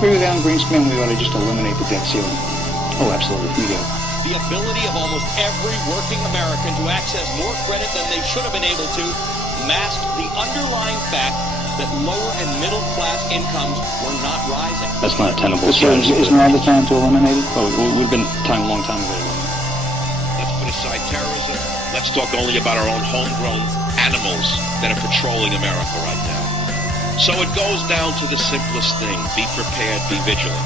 agree with Alan Greenspan. We ought to just eliminate the debt ceiling. Oh, absolutely. We do. The ability of almost every working American to access more credit than they should have been able to masked the underlying fact that lower and middle class incomes were not rising. That's not a tenable strategy. Isn't now the time to eliminate it? Oh, we've been a long time ago to eliminate it. Let's put aside terrorism. Let's talk only about our own homegrown animals that are patrolling America right now. So it goes down to the simplest thing. Be prepared, be vigilant.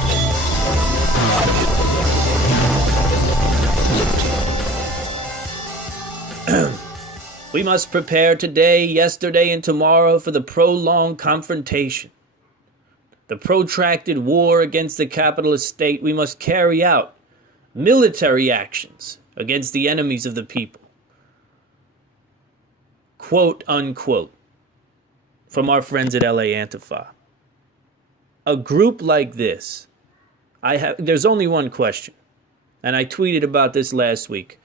We must prepare today, yesterday, and tomorrow for the prolonged confrontation. The protracted war against the capitalist state. We must carry out military actions against the enemies of the people. Quote, unquote. From our friends at LA Antifa. A group like this, there's only one question, and I tweeted about this last week.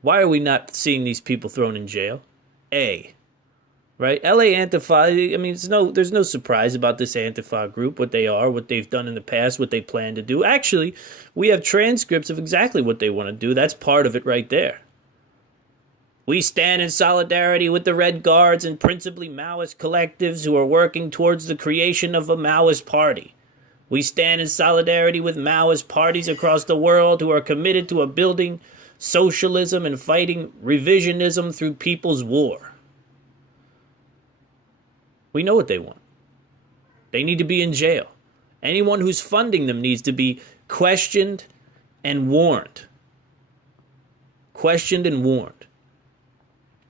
Why are we not seeing these people thrown in jail? Right? LA Antifa, I mean, there's no surprise about this Antifa group, what they are, what they've done in the past, what they plan to do. Actually, we have transcripts of exactly what they want to do. That's part of it right there. We stand in solidarity with the Red Guards and principally Maoist collectives who are working towards the creation of a Maoist party. We stand in solidarity with Maoist parties across the world who are committed to building socialism and fighting revisionism through people's war. We know what they want. They need to be in jail. Anyone who's funding them needs to be questioned and warned. Questioned and warned.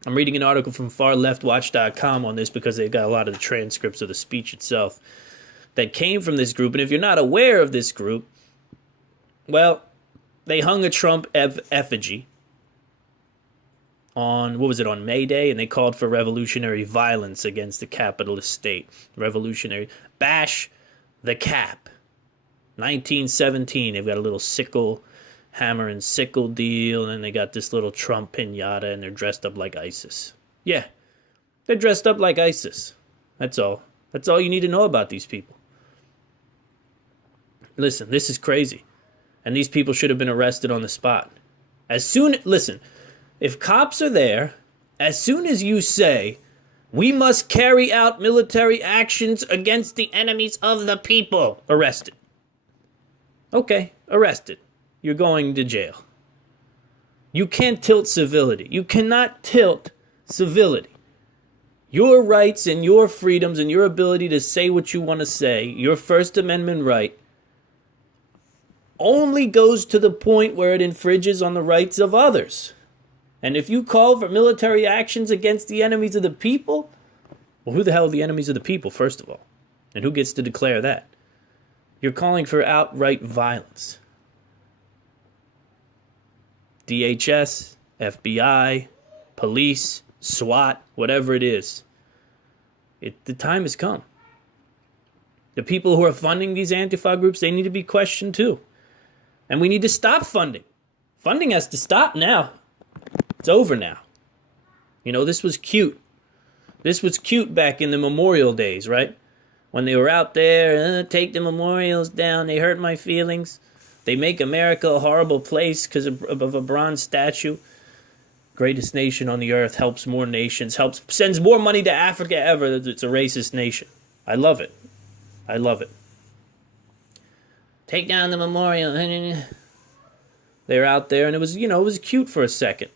I'm reading an article from farleftwatch.com on this because they've got a lot of the transcripts of the speech itself that came from this group. And if you're not aware of this group, well, they hung a Trump effigy on, on May Day, and they called for revolutionary violence against the capitalist state. Revolutionary. Bash the cap. 1917, they've got a little sickle, hammer and sickle deal, and then they got this little Trump pinata, and they're dressed up like ISIS. Yeah, they're dressed up like ISIS. That's all. That's all you need to know about these people. Listen, this is crazy. And these people should have been arrested on the spot. Listen, if cops are there, as soon as you say, we must carry out military actions against the enemies of the people, arrested. Okay, arrested. You're going to jail. You can't tilt civility. You cannot tilt civility. Your rights and your freedoms and your ability to say what you want to say, your First Amendment right, only goes to the point where it infringes on the rights of others. And if you call for military actions against the enemies of the people, well, who the hell are the enemies of the people, first of all? And who gets to declare that? You're calling for outright violence. DHS, FBI, police, SWAT, whatever it is. The time has come. The people who are funding these Antifa groups, they need to be questioned too. And we need to stop funding. Funding has to stop now. It's over now. You know, this was cute. This was cute back in the Memorial days, right? When they were out there, take the memorials down, they hurt my feelings. They make America a horrible place because of a bronze statue. Greatest nation on the earth, helps more nations, sends more money to Africa ever. It's a racist nation. I love it. I love it. Take down the memorial. They're out there, and it was cute for a second.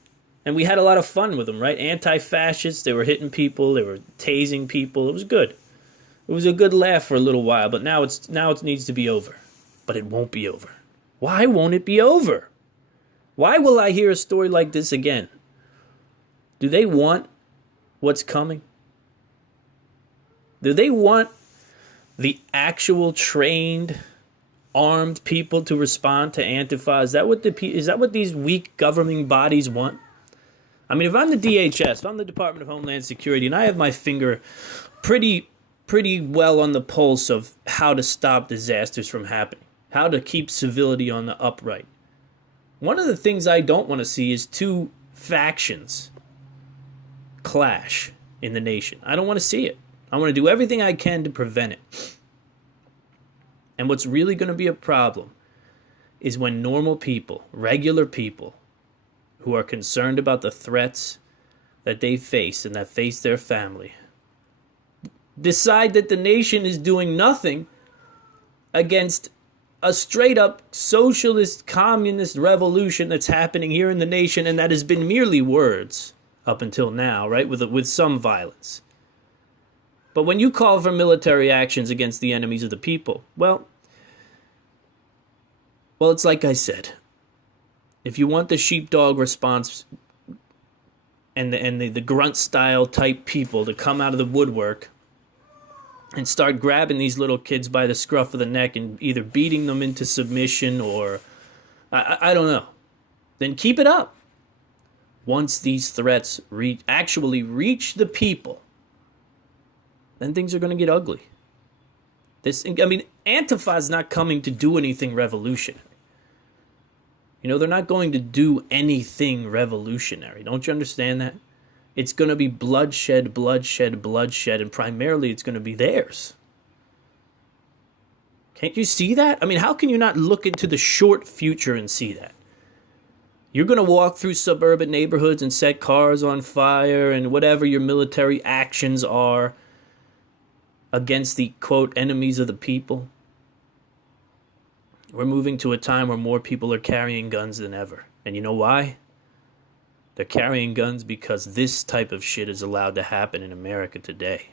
And we had a lot of fun with them, right? Anti-fascists, they were hitting people, they were tasing people. It was good. It was a good laugh for a little while, but now it needs to be over. But it won't be over. Why won't it be over? Why will I hear a story like this again? Do they want what's coming? Do they want the actual trained, armed people to respond to Antifa? Is that what these weak governing bodies want? I mean, if I'm the DHS, if I'm the Department of Homeland Security, and I have my finger pretty well on the pulse of how to stop disasters from happening, how to keep civility on the upright. One of the things I don't want to see is two factions clash in the nation. I don't want to see it. I want to do everything I can to prevent it. And what's really going to be a problem is when normal people, regular people, who are concerned about the threats that they face and that face their family, decide that the nation is doing nothing against a straight up socialist communist revolution that's happening here in the nation, and that has been merely words up until now, right? With some violence. But when you call for military actions against the enemies of the people, well, it's like I said. If you want the sheepdog response and the grunt style type people to come out of the woodwork and start grabbing these little kids by the scruff of the neck and either beating them into submission or I don't know, then keep it up. Once these threats actually reach the people, then things are going to get ugly. Antifa is not coming to do anything revolutionary. They're not going to do anything revolutionary. Don't you understand that? It's going to be bloodshed, bloodshed, bloodshed, and primarily it's going to be theirs. Can't you see that? How can you not look into the short future and see that? You're going to walk through suburban neighborhoods and set cars on fire and whatever your military actions are against the, quote, enemies of the people. We're moving to a time where more people are carrying guns than ever. And you know why? They're carrying guns because this type of shit is allowed to happen in America today.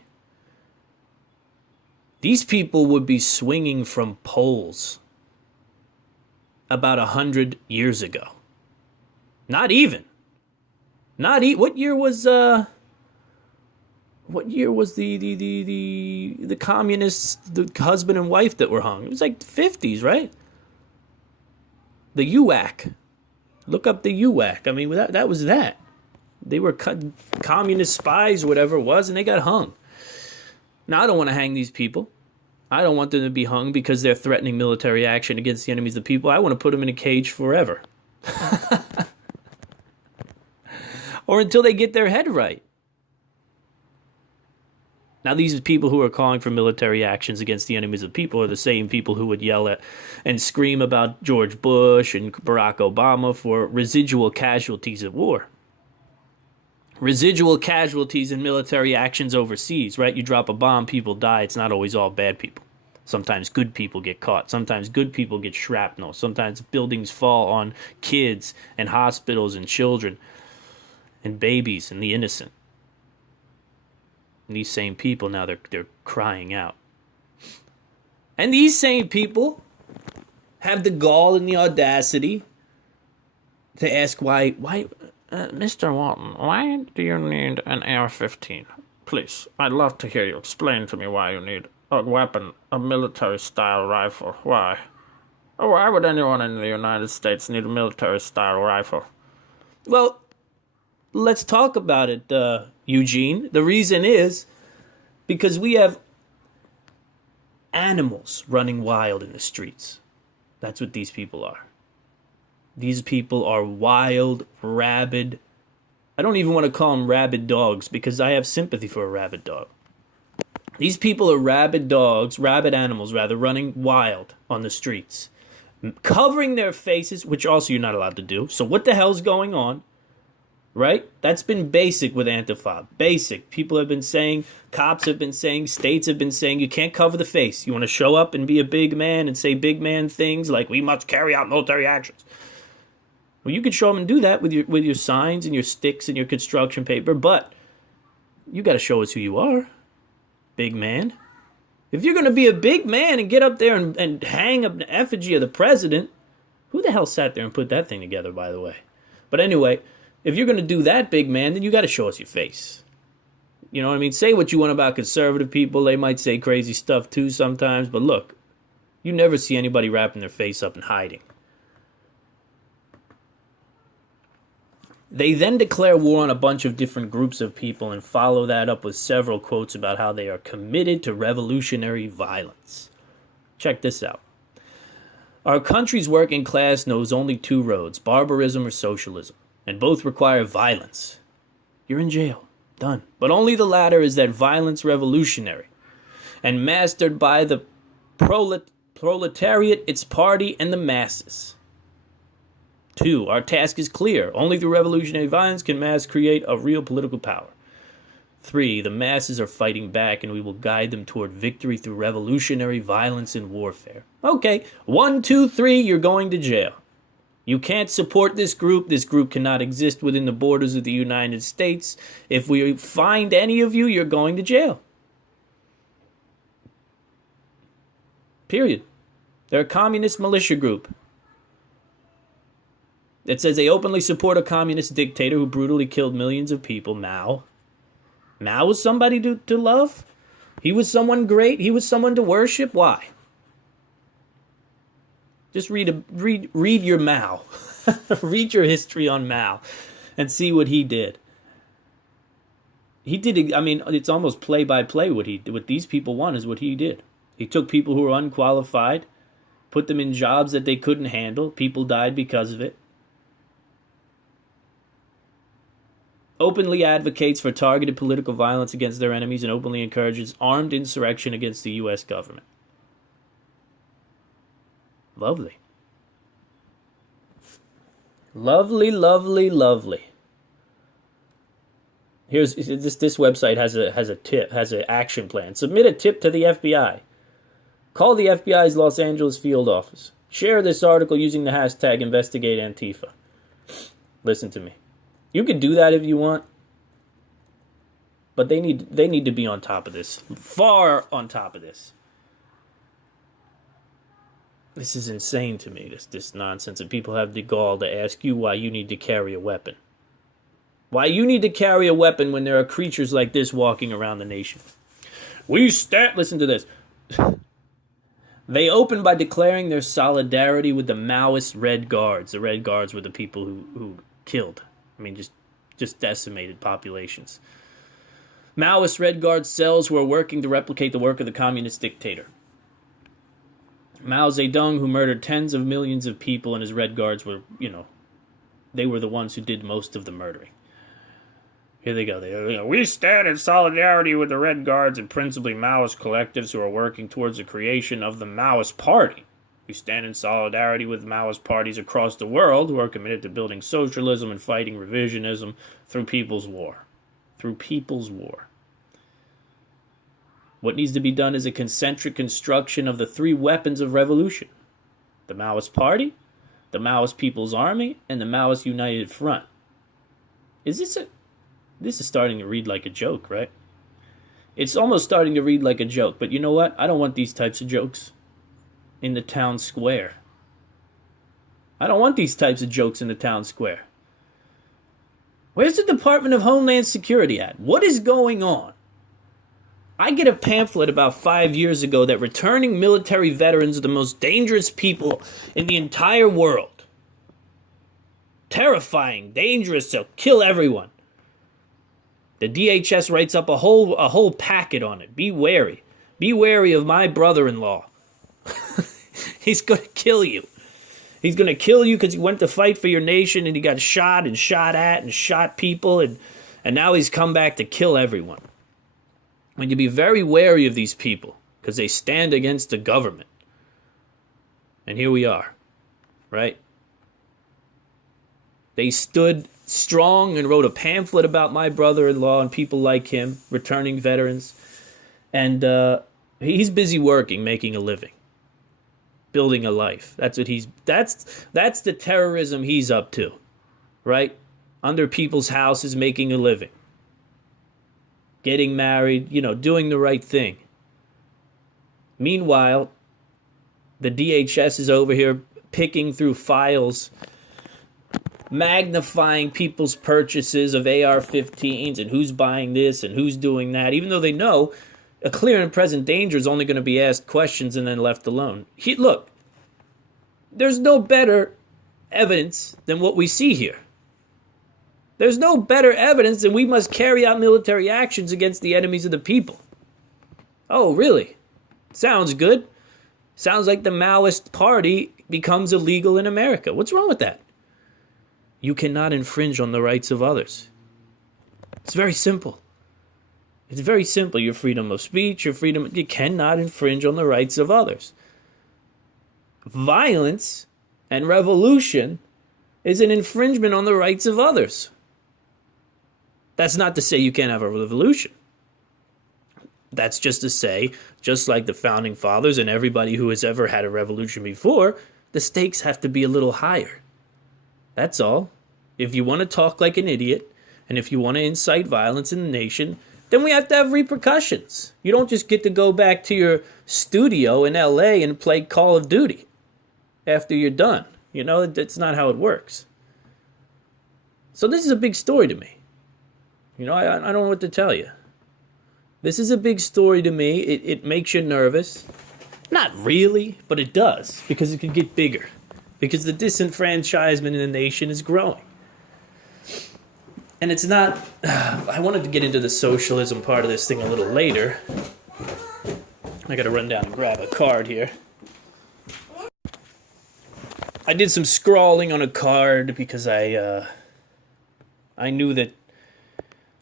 These people would be swinging from poles about 100 years ago. Not even. What year was the communists, the husband and wife that were hung? It was like the 50s, right? The UAC. Look up the UAC. That was that. They were communist spies, whatever it was, and they got hung. Now, I don't want to hang these people. I don't want them to be hung because they're threatening military action against the enemies of the people. I want to put them in a cage forever. Or until they get their head right. Now, these people who are calling for military actions against the enemies of the people are the same people who would yell at and scream about George Bush and Barack Obama for residual casualties at war. Residual casualties in military actions overseas, right? You drop a bomb, people die. It's not always all bad people. Sometimes good people get caught. Sometimes good people get shrapnel. Sometimes buildings fall on kids and hospitals and children and babies and the innocent. And these same people now they're crying out. And these same people have the gall and the audacity to ask why Mr. Walton, why do you need an AR-15? Please, I'd love to hear you explain to me why you need a weapon, a military-style rifle. Why? Why would anyone in the United States need a military-style rifle? Well, let's talk about it, Eugene. The reason is because we have animals running wild in the streets. That's what these people are. These people are wild, rabid. I don't even want to call them rabid dogs because I have sympathy for a rabid dog. These people are rabid dogs, rabid animals rather, running wild on the streets, covering their faces, which also you're not allowed to do. So what the hell's going on? Right? That's been basic with Antifa. Basic. People have been saying, cops have been saying, states have been saying, you can't cover the face. You want to show up and be a big man and say big man things like we must carry out military actions. Well, you could show them and do that with your signs and your sticks and your construction paper, but you got to show us who you are, big man. If you're going to be a big man and get up there and hang an effigy of the president, who the hell sat there and put that thing together, by the way? But anyway, if you're going to do that, big man, then you got to show us your face. You know what I mean? Say what you want about conservative people. They might say crazy stuff too sometimes. But look, you never see anybody wrapping their face up and hiding. They then declare war on a bunch of different groups of people and follow that up with several quotes about how they are committed to revolutionary violence. Check this out. Our country's working class knows only two roads, barbarism or socialism. And both require violence. You're in jail. Done. But only the latter is that violence revolutionary and mastered by the proletariat, its party, and the masses. 2. Our task is clear. Only through revolutionary violence can mass create a real political power. 3. The masses are fighting back, and we will guide them toward victory through revolutionary violence and warfare. Okay, 1, 2, 3, you're going to jail. You can't support this group. This group cannot exist within the borders of the United States. If we find any of you, you're going to jail. Period. They're a communist militia group. It says they openly support a communist dictator who brutally killed millions of people, Mao. Mao was somebody to love? He was someone great? He was someone to worship? Why? Just read your Mao. Read your history on Mao and see what he did. He did, I mean, it's almost play by play what these people want is what he did. He took people who were unqualified, put them in jobs that they couldn't handle. People died because of it. Openly advocates for targeted political violence against their enemies and openly encourages armed insurrection against the U.S. government. Lovely. Lovely, lovely, lovely. Here's this website has an action plan. Submit a tip to the FBI. Call the FBI's Los Angeles field office. Share this article using the hashtag #InvestigateAntifa. Listen to me. You can do that if you want, but they need to be on top of this, far on top of this. This is insane to me, this nonsense, and people have the gall to ask you why you need to carry a weapon. Why you need to carry a weapon when there are creatures like this walking around the nation. Listen to this. They opened by declaring their solidarity with the Maoist Red Guards. The Red Guards were the people who killed. I mean, just decimated populations. Maoist Red Guard cells who are working to replicate the work of the communist dictator. Mao Zedong, who murdered tens of millions of people, and his Red Guards were, they were the ones who did most of the murdering. Here they go. We stand in solidarity with the Red Guards and principally Maoist collectives who are working towards the creation of the Maoist Party. We stand in solidarity with Maoist parties across the world who are committed to building socialism and fighting revisionism through People's War. Through People's War. What needs to be done is a concentric construction of the 3 weapons of revolution. The Maoist Party, the Maoist People's Army, and the Maoist United Front. This is starting to read like a joke, right? It's almost starting to read like a joke, but you know what? I don't want these types of jokes in the town square. I don't want these types of jokes in the town square. Where's the Department of Homeland Security at? What is going on? I get a pamphlet about 5 years ago that returning military veterans are the most dangerous people in the entire world. Terrifying, dangerous, they'll kill everyone. The DHS writes up a whole packet on it. Be wary. Be wary of my brother-in-law. He's going to kill you. He's going to kill you because he went to fight for your nation and he got shot and shot at and shot people and now he's come back to kill everyone. And you be very wary of these people because they stand against the government. And here we are, right? They stood strong and wrote a pamphlet about my brother-in-law and people like him, returning veterans. And he's busy working, making a living. Building a life. That's the terrorism he's up to, right? Under people's houses, making a living. Getting married, doing the right thing. Meanwhile, the DHS is over here picking through files, magnifying people's purchases of AR-15s and who's buying this and who's doing that, even though they know a clear and present danger is only going to be asked questions and then left alone. Look, there's no better evidence than what we see here. There's no better evidence than we must carry out military actions against the enemies of the people. Oh, really? Sounds good. Sounds like the Maoist Party becomes illegal in America. What's wrong with that? You cannot infringe on the rights of others. It's very simple. It's very simple. Your freedom of speech, you cannot infringe on the rights of others. violence and revolution is an infringement on the rights of others. That's not to say you can't have a revolution. That's just to say, just like the founding fathers and everybody who has ever had a revolution before, the stakes have to be a little higher. That's all. If you want to talk like an idiot, and if you want to incite violence in the nation, then we have to have repercussions. You don't just get to go back to your studio in LA and play Call of Duty after you're done. You know, that's not how it works. So this is a big story to me. You know, I don't know what to tell you. This is a big story to me. It makes you nervous. Not really, but it does, because it could get bigger. Because the disenfranchisement in the nation is growing. And it's not... I wanted to get into the socialism part of this thing a little later. I gotta run down and grab a card here. I did some scrawling on a card because I knew that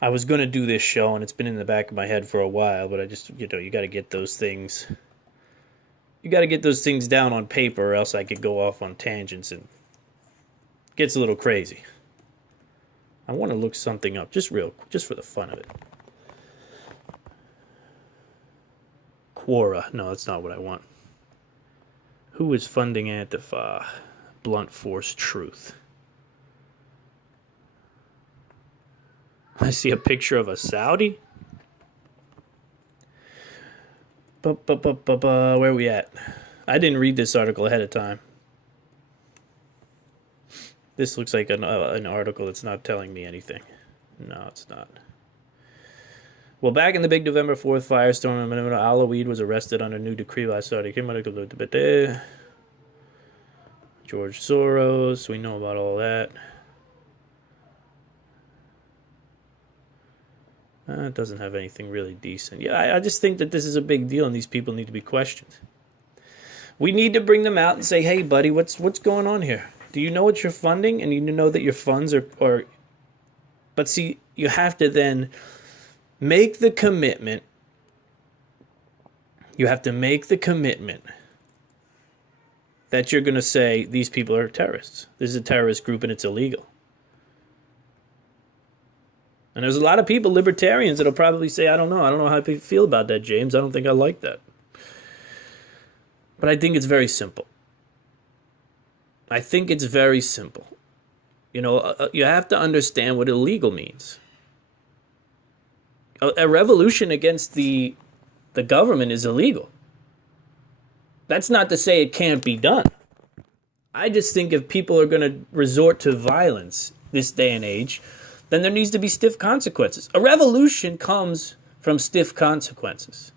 I was going to do this show, and it's been in the back of my head for a while, but I just, you know, you got to get those things. You got to get those things down on paper, or else I could go off on tangents, and it gets a little crazy. I want to look something up, just for the fun of it. Quora. No, that's not what I want. Who is funding Antifa? Blunt force truth. I see a picture of a Saudi. Where are we at? I didn't read this article ahead of time. This looks like an article that's not telling me anything. No, it's not. Well, back in the big November 4th firestorm, Alaweed was arrested under new decree by Saudi. George Soros, we know about all that. It doesn't have anything really decent. Yeah, I just think that this is a big deal and these people need to be questioned. We need to bring them out and say, hey, buddy, what's going on here? Do you know what you're funding? And you know that your funds are... But see, you have to then make the commitment. You have to make the commitment that you're going to say these people are terrorists. This is a terrorist group and it's illegal. And there's a lot of people, libertarians, that'll probably say, I don't know how I feel about that, James. I don't think I like that. But I think it's very simple. I think it's very simple. You know, you have to understand what illegal means. A revolution against the government is illegal. That's not to say it can't be done. I just think if people are going to resort to violence this day and age, then there needs to be stiff consequences. A revolution comes from stiff consequences.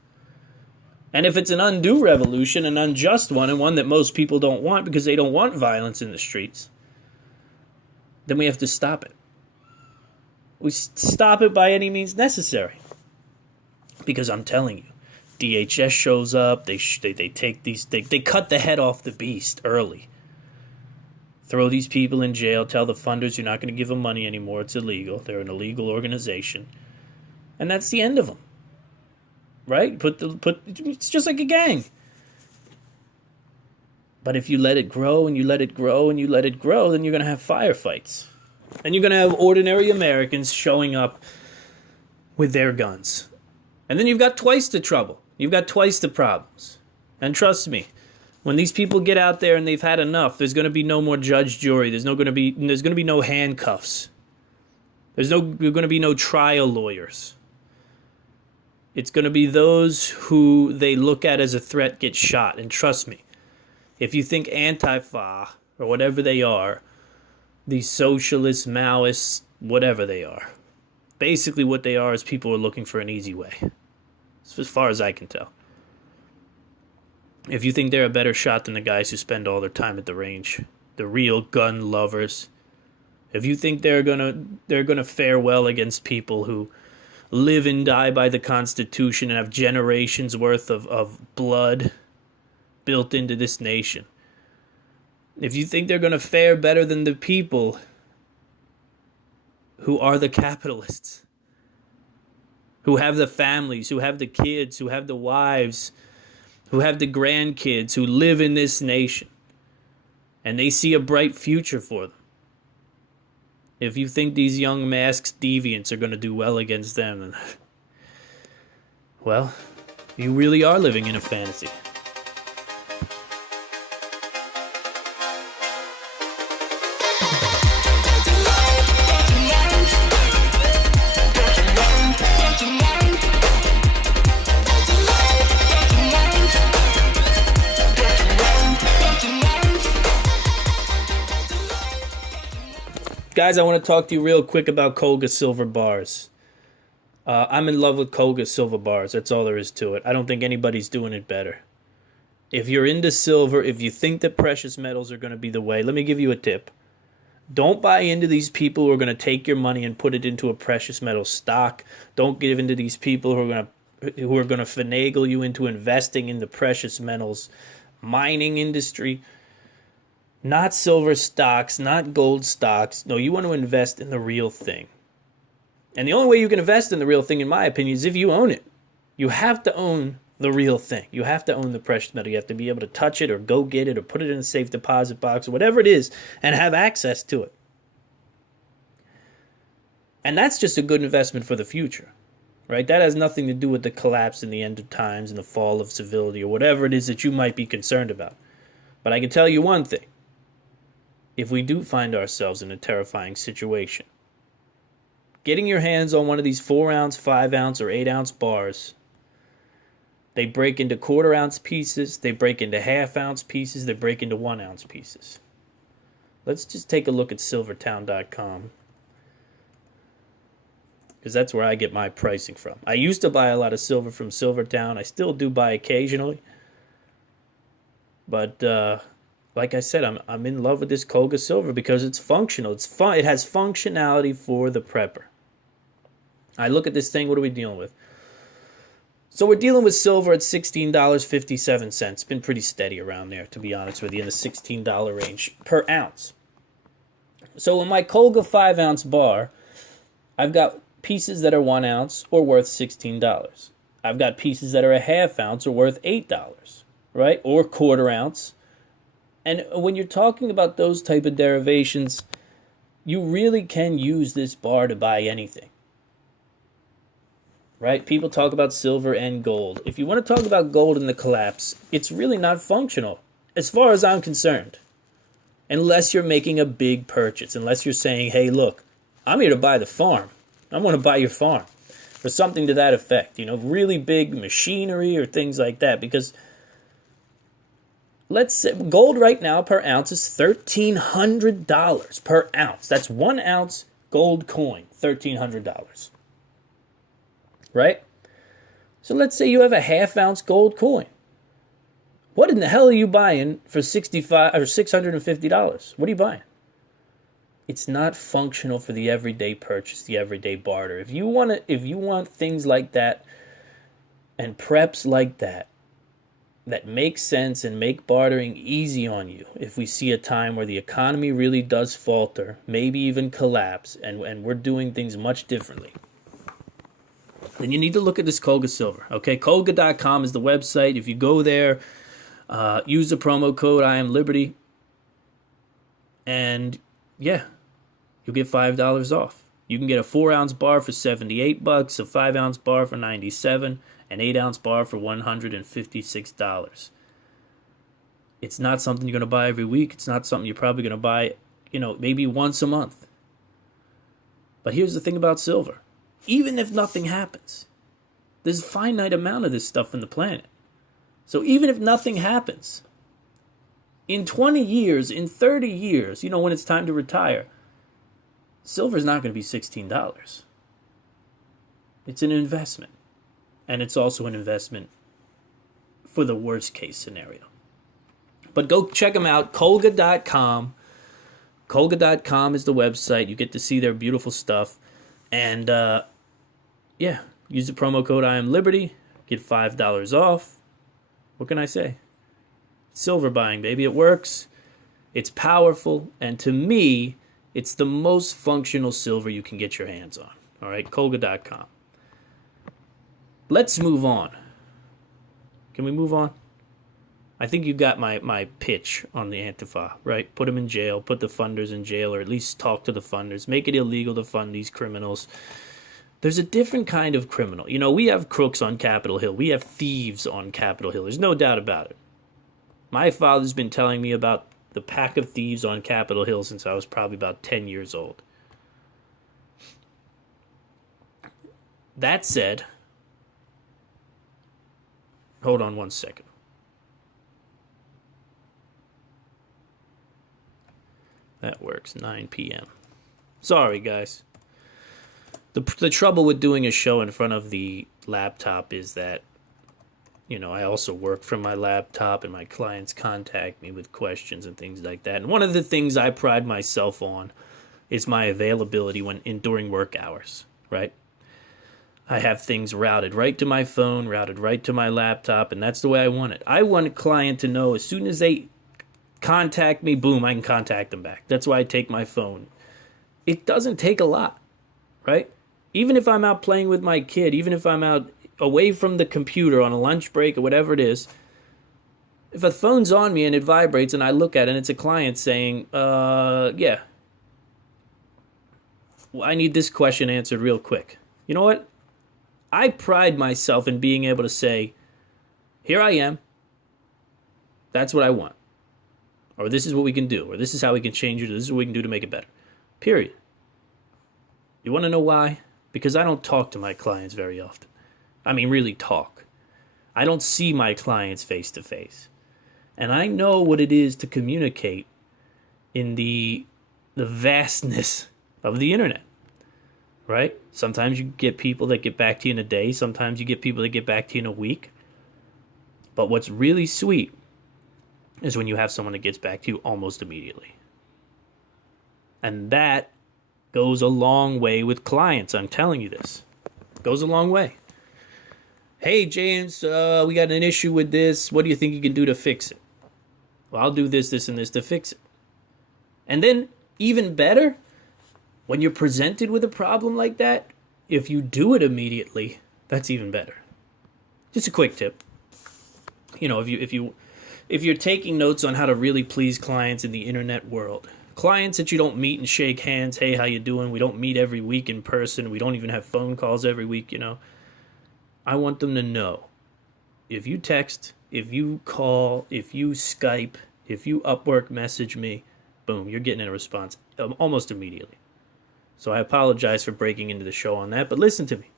And if it's an undue revolution, an unjust one, and one that most people don't want because they don't want violence in the streets, then we have to stop it. We stop it by any means necessary. Because I'm telling you, DHS shows up, they take these, they cut the head off the beast early. Throw these people in jail, tell the funders you're not going to give them money anymore, it's illegal, they're an illegal organization. And that's the end of them. Right? It's just like a gang. But if you let it grow and you let it grow and you let it grow, then you're going to have firefights. And you're going to have ordinary Americans showing up with their guns. And then you've got twice the trouble. You've got twice the problems. And trust me, when these people get out there and they've had enough, there's going to be no more judge, jury. There's going to be no handcuffs. There's going to be no trial lawyers. It's going to be those who they look at as a threat get shot. And trust me, if you think Antifa or whatever they are, these socialists, Maoists, whatever they are, basically what they are is people who are looking for an easy way. As far as I can tell. If you think they're a better shot than the guys who spend all their time at the range, the real gun lovers, if you think they're gonna fare well against people who live and die by the Constitution and have generations worth of blood built into this nation, if you think they're going to fare better than the people who are the capitalists, who have the families, who have the kids, who have the wives, who have the grandkids, who live in this nation, and they see a bright future for them. If you think these young masked deviants are going to do well against them, then, well, you really are living in a fantasy. Guys, I want to talk to you real quick about Colga silver bars. I'm in love with Colga silver bars. That's all there is to it. I don't think anybody's doing it better. If you're into silver, if you think that precious metals are going to be the way, let me give you a tip. Don't buy into these people who are going to take your money and put it into a precious metal stock. Don't give into these people who are going to finagle you into investing in the precious metals mining industry. Not silver stocks, not gold stocks. No, you want to invest in the real thing. And the only way you can invest in the real thing, in my opinion, is if you own it. You have to own the real thing. You have to own the precious metal. You have to be able to touch it or go get it or put it in a safe deposit box or whatever it is and have access to it. And that's just a good investment for the future, right? That has nothing to do with the collapse in the end of times and the fall of civility or whatever it is that you might be concerned about. But I can tell you one thing. If we do find ourselves in a terrifying situation, getting your hands on one of these 4-ounce, 5-ounce, or 8-ounce bars, they break into quarter-ounce pieces, they break into half-ounce pieces, they break into 1-ounce pieces. Let's just take a look at silvertown.com, because that's where I get my pricing from. I used to buy a lot of silver from Silvertown. I still do buy occasionally, but like I said, I'm in love with this Colga silver because it's functional. It's fun. It has functionality for the prepper. I look at this thing. What are we dealing with? So we're dealing with silver at $16.57. It's been pretty steady around there, to be honest with you, in the $16 range per ounce. So in my Colga 5-ounce bar, I've got pieces that are 1 ounce or worth $16. I've got pieces that are a half ounce or worth $8, right? Or quarter ounce. And when you're talking about those type of derivations, you really can use this bar to buy anything. Right? People talk about silver and gold. If you want to talk about gold in the collapse, it's really not functional, as far as I'm concerned. Unless you're making a big purchase. Unless you're saying, hey, look, I'm here to buy the farm. I want to buy your farm. Or something to that effect. You know, really big machinery or things like that. Because let's say gold right now per ounce is $1,300 per ounce. That's 1 ounce gold coin, $1,300. Right? So let's say you have a half-ounce gold coin. What in the hell are you buying for $65 or $650? What are you buying? It's not functional for the everyday purchase, the everyday barter. If you want things like that and preps like that make sense and make bartering easy on you, if we see a time where the economy really does falter, maybe even collapse, and we're doing things much differently, then you need to look at this Colga silver. Okay, Colga.com is the website. If you go there, use the promo code I am Liberty, and yeah, you'll get $5 off. You can get a 4-ounce bar for $78, a 5-ounce bar for $97, an 8-ounce bar for $156. It's not something you're going to buy every week. It's not something you're probably going to buy, maybe once a month. But here's the thing about silver. Even if nothing happens, there's a finite amount of this stuff on the planet. So even if nothing happens, in 20 years, in 30 years, when it's time to retire, silver's not going to be $16. It's an investment. And it's also an investment for the worst case scenario. But go check them out, Colga.com. Colga.com is the website. You get to see their beautiful stuff. And use the promo code I am Liberty. Get $5 off. What can I say? Silver buying, baby. It works. It's powerful. And to me, it's the most functional silver you can get your hands on. All right, Colga.com. Let's move on. Can we move on? I think you got my pitch on the Antifa, right? Put them in jail, put the funders in jail, or at least talk to the funders. Make it illegal to fund these criminals. There's a different kind of criminal. You know, we have crooks on Capitol Hill. We have thieves on Capitol Hill. There's no doubt about it. My father's been telling me about the pack of thieves on Capitol Hill since I was probably about 10 years old. That said, hold on one second. That works, 9 p.m. Sorry, guys. The trouble with doing a show in front of the laptop is that, you know, I also work from my laptop and my clients contact me with questions and things like that. And one of the things I pride myself on is my availability during work hours, right? I have things routed right to my phone, routed right to my laptop, and that's the way I want it. I want a client to know as soon as they contact me, boom, I can contact them back. That's why I take my phone. It doesn't take a lot, right? Even if I'm out playing with my kid, even if I'm out away from the computer on a lunch break or whatever it is, if a phone's on me and it vibrates and I look at it and it's a client saying, yeah, well, I need this question answered real quick. You know what? I pride myself in being able to say, here I am. That's what I want. Or this is what we can do. Or this is how we can change it. Or this is what we can do to make it better. Period. You want to know why? Because I don't talk to my clients very often. I mean, really talk. I don't see my clients face to face. And I know what it is to communicate in the vastness of the internet. Right? Sometimes you get people that get back to you in a day. Sometimes you get people that get back to you in a week. But what's really sweet is when you have someone that gets back to you almost immediately. And that goes a long way with clients. I'm telling you this. It goes a long way. Hey, James, we got an issue with this. What do you think you can do to fix it? Well, I'll do this, this, and this to fix it. And then, even better, when you're presented with a problem like that, if you do it immediately, that's even better. Just a quick tip. You know, if you're taking notes on how to really please clients in the internet world, clients that you don't meet and shake hands, hey, how you doing? We don't meet every week in person. We don't even have phone calls every week, you know. I want them to know, if you text, if you call, if you Skype, if you Upwork message me, boom, you're getting a response almost immediately. So I apologize for breaking into the show on that, but listen to me.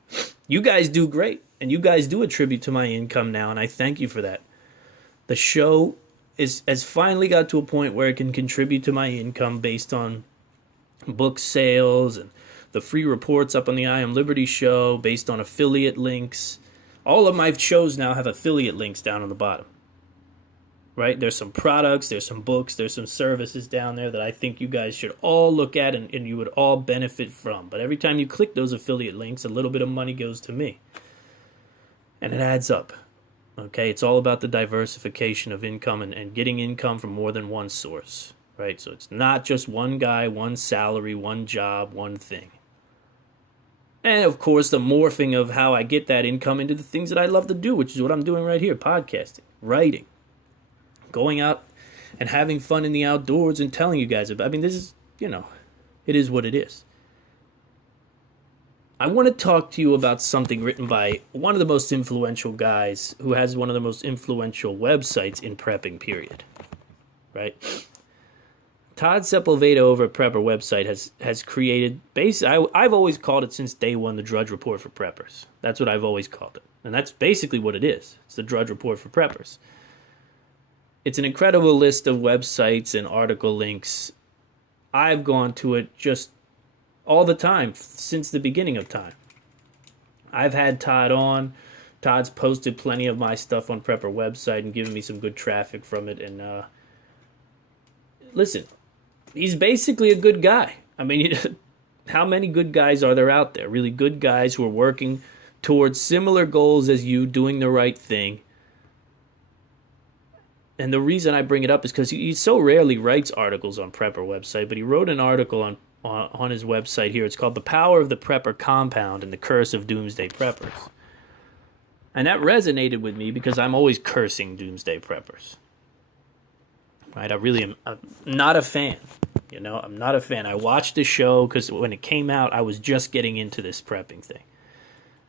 You guys do great, and you guys do attribute to my income now, and I thank you for that. The show has finally got to a point where it can contribute to my income based on book sales and the free reports up on the I Am Liberty show, based on affiliate links. All of my shows now have affiliate links down on the bottom. Right? There's some products, there's some books, there's some services down there that I think you guys should all look at and you would all benefit from. But every time you click those affiliate links, a little bit of money goes to me. And it adds up. Okay? It's all about the diversification of income and getting income from more than one source. Right? So it's not just one guy, one salary, one job, one thing. And of course, the morphing of how I get that income into the things that I love to do, which is what I'm doing right here, podcasting, writing. Going out and having fun in the outdoors and telling you guys about. I mean, this is, you know, it is what it is. I want to talk to you about something written by one of the most influential guys who has one of the most influential websites in prepping, period. Right? Todd Sepulveda over at Prepper website has created, I've always called it since day one, the Drudge Report for Preppers. That's what I've always called it. And that's basically what it is. It's the Drudge Report for Preppers. It's an incredible list of websites and article links. I've gone to it just all the time since the beginning of time. I've had Todd on. Todd's posted plenty of my stuff on Prepper website and given me some good traffic from it. And listen, he's basically a good guy. I mean, how many good guys are there out there? Really good guys who are working towards similar goals as you, doing the right thing. And the reason I bring it up is because he so rarely writes articles on Prepper website, but he wrote an article on his website here. It's called The Power of the Prepper Compound and the Curse of Doomsday Preppers. And that resonated with me because I'm always cursing doomsday preppers. right? I'm not a fan. You know, I'm not a fan. I watched the show because when it came out, I was just getting into this prepping thing.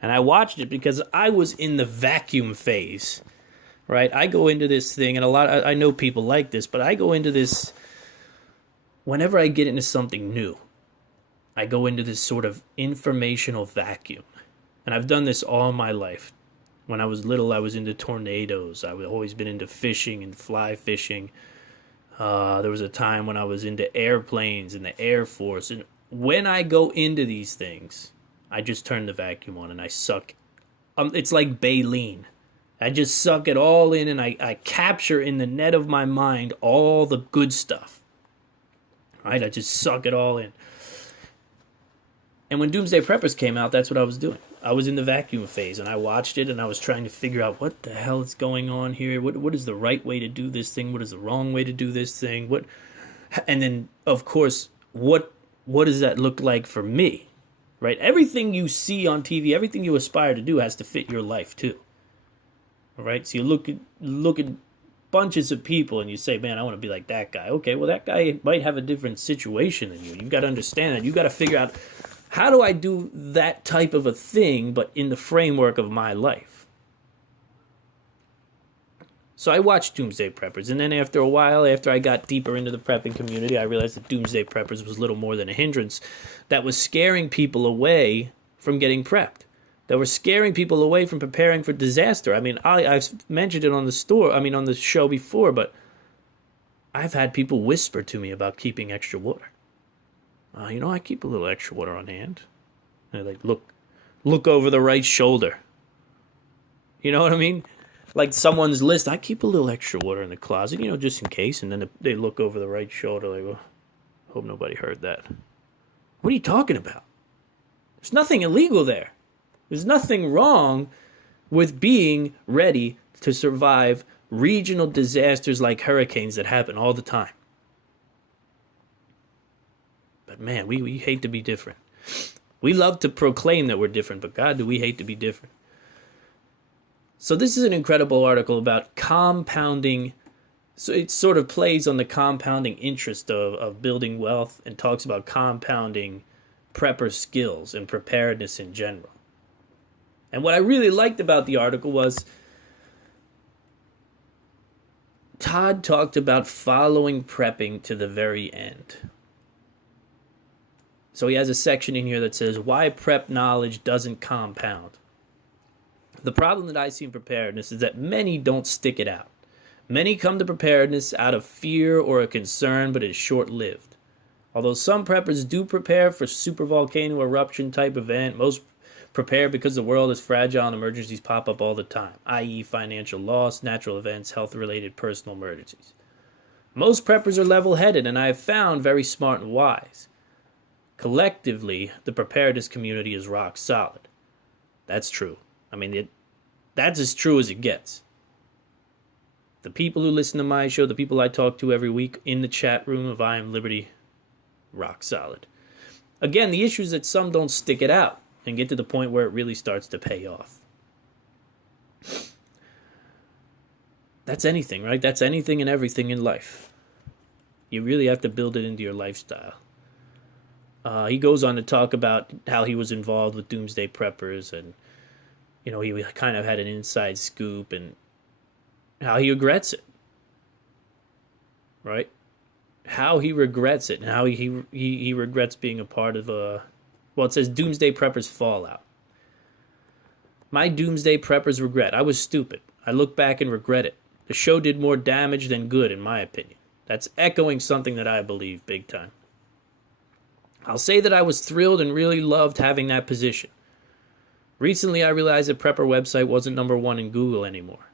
And I watched it because I was in the vacuum phase, right? I go into this thing, and I know people like this, but I go into this, whenever I get into something new, I go into this sort of informational vacuum. And I've done this all my life. When I was little, I was into tornadoes. I've always been into fishing and fly fishing. There was a time when I was into airplanes and the Air Force. And when I go into these things, I just turn the vacuum on and I suck. It's like baleen. I just suck it all in, and I capture in the net of my mind all the good stuff. Right? I just suck it all in. And when Doomsday Preppers came out, that's what I was doing. I was in the vacuum phase, and I watched it, and I was trying to figure out what the hell is going on here. What is the right way to do this thing? What is the wrong way to do this thing? And then, of course, what does that look like for me? Right? Everything you see on TV, everything you aspire to do has to fit your life too. All right? So you look at bunches of people and you say, man, I want to be like that guy. Okay, well, that guy might have a different situation than you. You've got to understand that. You've got to figure out, how do I do that type of a thing, but in the framework of my life? So I watched Doomsday Preppers, and then after a while, after I got deeper into the prepping community, I realized that Doomsday Preppers was little more than a hindrance that was scaring people away from getting prepped, that were scaring people away from preparing for disaster. I mean, I've mentioned it on the show before, but I've had people whisper to me about keeping extra water. I keep a little extra water on hand. And they're like, look over the right shoulder. You know what I mean? Like someone's list, I keep a little extra water in the closet, just in case. And then they look over the right shoulder, like, well, hope nobody heard that. What are you talking about? There's nothing illegal there. There's nothing wrong with being ready to survive regional disasters like hurricanes that happen all the time. But man, we hate to be different. We love to proclaim that we're different, but God, do we hate to be different. So this is an incredible article about compounding. So it sort of plays on the compounding interest of building wealth and talks about compounding prepper skills and preparedness in general. And what I really liked about the article was Todd talked about following prepping to the very end. So he has a section in here that says why prep knowledge doesn't compound. The problem that I see in preparedness is that many don't stick it out. Many come to preparedness out of fear or a concern, but it is short-lived. Although some preppers do prepare for supervolcano eruption type event, most prepare because the world is fragile and emergencies pop up all the time, i.e. financial loss, natural events, health-related personal emergencies. Most preppers are level-headed, and I have found very smart and wise. Collectively, the preparedness community is rock solid. That's true. I mean, that's as true as it gets. The people who listen to my show, the people I talk to every week in the chat room of I Am Liberty, rock solid. Again, the issue is that some don't stick it out and get to the point where it really starts to pay off. That's anything, right? That's anything and everything in life. You really have to build it into your lifestyle. He goes on to talk about how he was involved with Doomsday Preppers, and he kind of had an inside scoop, and how he regrets it, right? How he regrets it, and how he regrets being a part of it says Doomsday Preppers Fallout. My Doomsday Preppers regret. I was stupid. I look back and regret it. The show did more damage than good, in my opinion. That's echoing something that I believe big time. I'll say that I was thrilled and really loved having that position. Recently, I realized that Prepper website wasn't number one in Google anymore.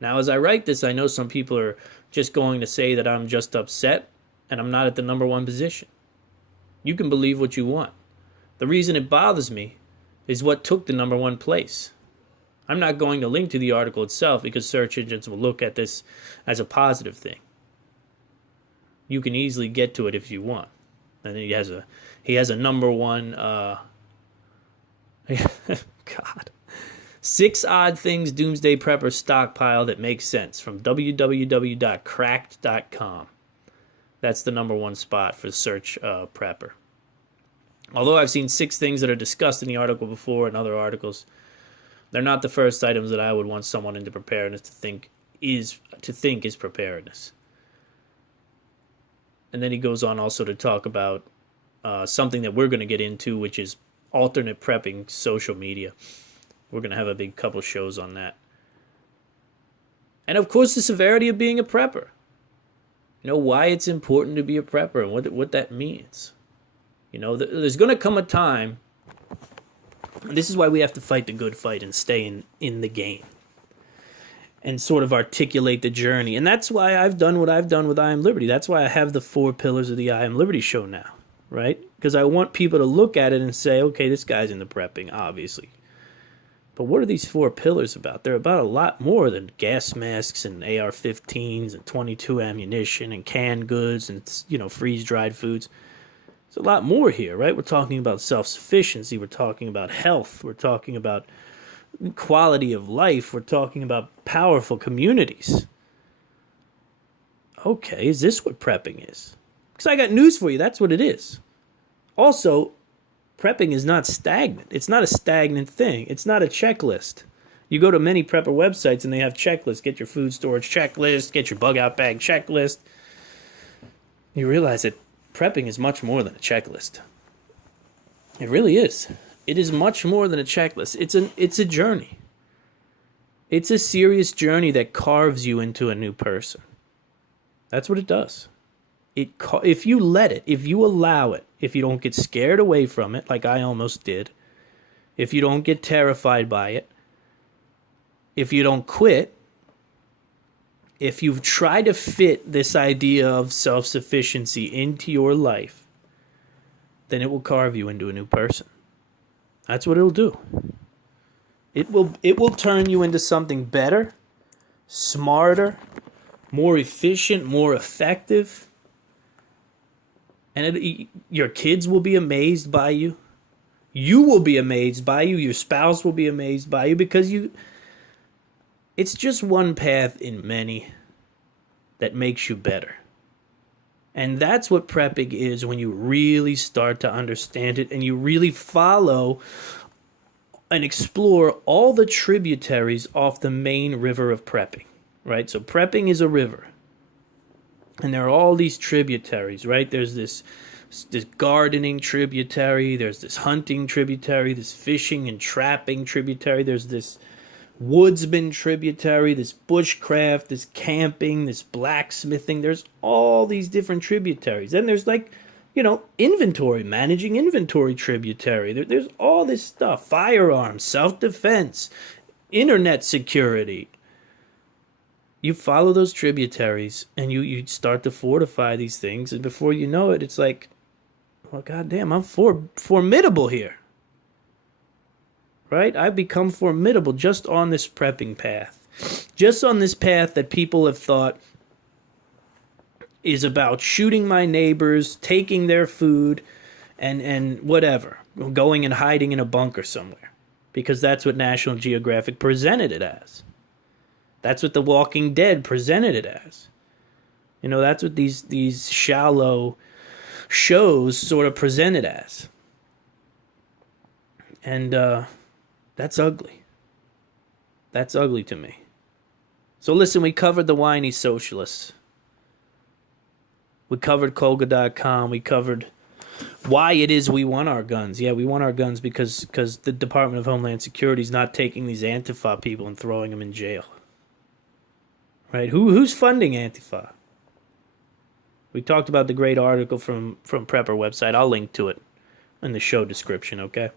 Now, as I write this, I know some people are just going to say that I'm just upset and I'm not at the number one position. You can believe what you want. The reason it bothers me is what took the number one place. I'm not going to link to the article itself because search engines will look at this as a positive thing. You can easily get to it if you want. And he has a number one God. 6 odd things doomsday preppers stockpile that make sense from www.cracked.com. That's the #1 spot for search prepper. Although I've seen 6 things that are discussed in the article before in other articles, they're not the first items that I would want someone into preparedness to think is preparedness. And then he goes on also to talk about something that we're going to get into, which is alternate prepping social media. We're going to have a big couple shows on that. And of course, the severity of being a prepper. You know, why it's important to be a prepper and what that means. You know, there's going to come a time, and this is why we have to fight the good fight and stay in the game and sort of articulate the journey. And that's why I've done what I've done with I Am Liberty. That's why I have the 4 pillars of the I Am Liberty show now, right? Because I want people to look at it and say, okay, this guy's into prepping, obviously. But what are these 4 pillars about? They're about a lot more than gas masks and AR-15s and .22 ammunition and canned goods and, you know, freeze-dried foods. There's a lot more here, right? We're talking about self-sufficiency. We're talking about health. We're talking about quality of life. We're talking about powerful communities. Okay, is this what prepping is? Because I got news for you. That's what it is. Also, prepping is not stagnant. It's not a stagnant thing. It's not a checklist. You go to many prepper websites and they have checklists. Get your food storage checklist. Get your bug out bag checklist. You realize that prepping is much more than a checklist. It really is. It is much more than a checklist. It's a journey. It's a serious journey that carves you into a new person. That's what it does. If you let it, if you allow it, if you don't get scared away from it, like I almost did, if you don't get terrified by it, if you don't quit, if you've tried to fit this idea of self-sufficiency into your life, then it will carve you into a new person. That's what it'll do. It will turn you into something better, smarter, more efficient, more effective. And your kids will be amazed by you. You will be amazed by you. Your spouse will be amazed by you because it's just one path in many that makes you better. And that's what prepping is when you really start to understand it and you really follow and explore all the tributaries off the main river of prepping, right? So prepping is a river. And there are all these tributaries, right? There's this gardening tributary. There's this hunting tributary, this fishing and trapping tributary. There's this woodsman tributary, this bushcraft, this camping, this blacksmithing. There's all these different tributaries. Then there's managing inventory tributary. There's all this stuff. Firearms, self-defense, internet security. You follow those tributaries and you start to fortify these things. And before you know it, it's like, well, goddamn, I'm formidable here. Right? I've become formidable just on this prepping path. Just on this path that people have thought is about shooting my neighbors, taking their food, and whatever. Going and hiding in a bunker somewhere. Because that's what National Geographic presented it as. That's what The Walking Dead presented it as. You know, that's what these shallow shows sort of present it as. And that's ugly. That's ugly to me. So listen, we covered the whiny socialists. We covered Colga.com. We covered why it is we want our guns. Yeah, we want our guns because the Department of Homeland Security is not taking these Antifa people and throwing them in jail. Right? Who's funding Antifa? We talked about the great article from Prepper website. I'll link to it in the show description, okay?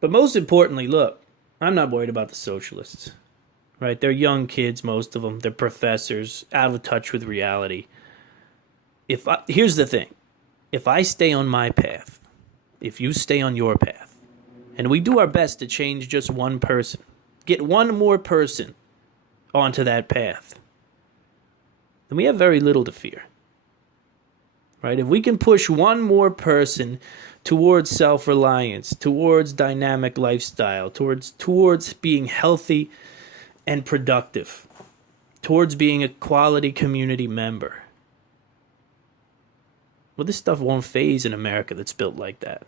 But most importantly, look, I'm not worried about the socialists. Right? They're young kids, most of them. They're professors, out of touch with reality. Here's the thing. If I stay on my path, if you stay on your path, and we do our best to change just one person, get one more person onto that path, then we have very little to fear. Right? If we can push one more person towards self-reliance, towards dynamic lifestyle, towards being healthy and productive, towards being a quality community member. Well, this stuff won't phase in America that's built like that.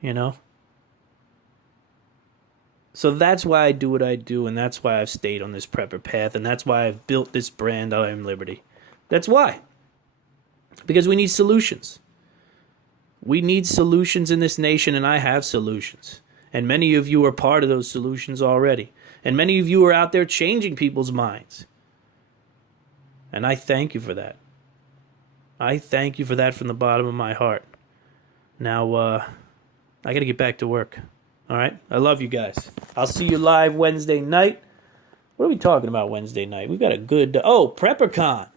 You know? So that's why I do what I do, and that's why I've stayed on this prepper path, and that's why I've built this brand, I Am Liberty. That's why. Because we need solutions. We need solutions in this nation, and I have solutions. And many of you are part of those solutions already. And many of you are out there changing people's minds. And I thank you for that. I thank you for that from the bottom of my heart. Now, I got to get back to work. All right? I love you guys. I'll see you live Wednesday night. What are we talking about Wednesday night? We've got a good... PrepperCon.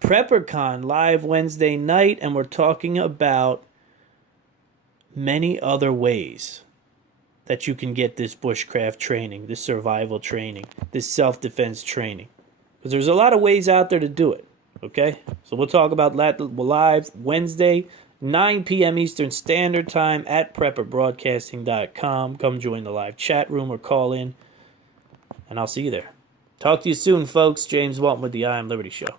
PrepperCon live Wednesday night, and we're talking about many other ways that you can get this bushcraft training, this survival training, this self-defense training. Because there's a lot of ways out there to do it, okay? So we'll talk about that live Wednesday, 9 p.m. Eastern Standard Time at prepperbroadcasting.com. Come join the live chat room or call in, and I'll see you there. Talk to you soon, folks. James Walton with the I Am Liberty Show.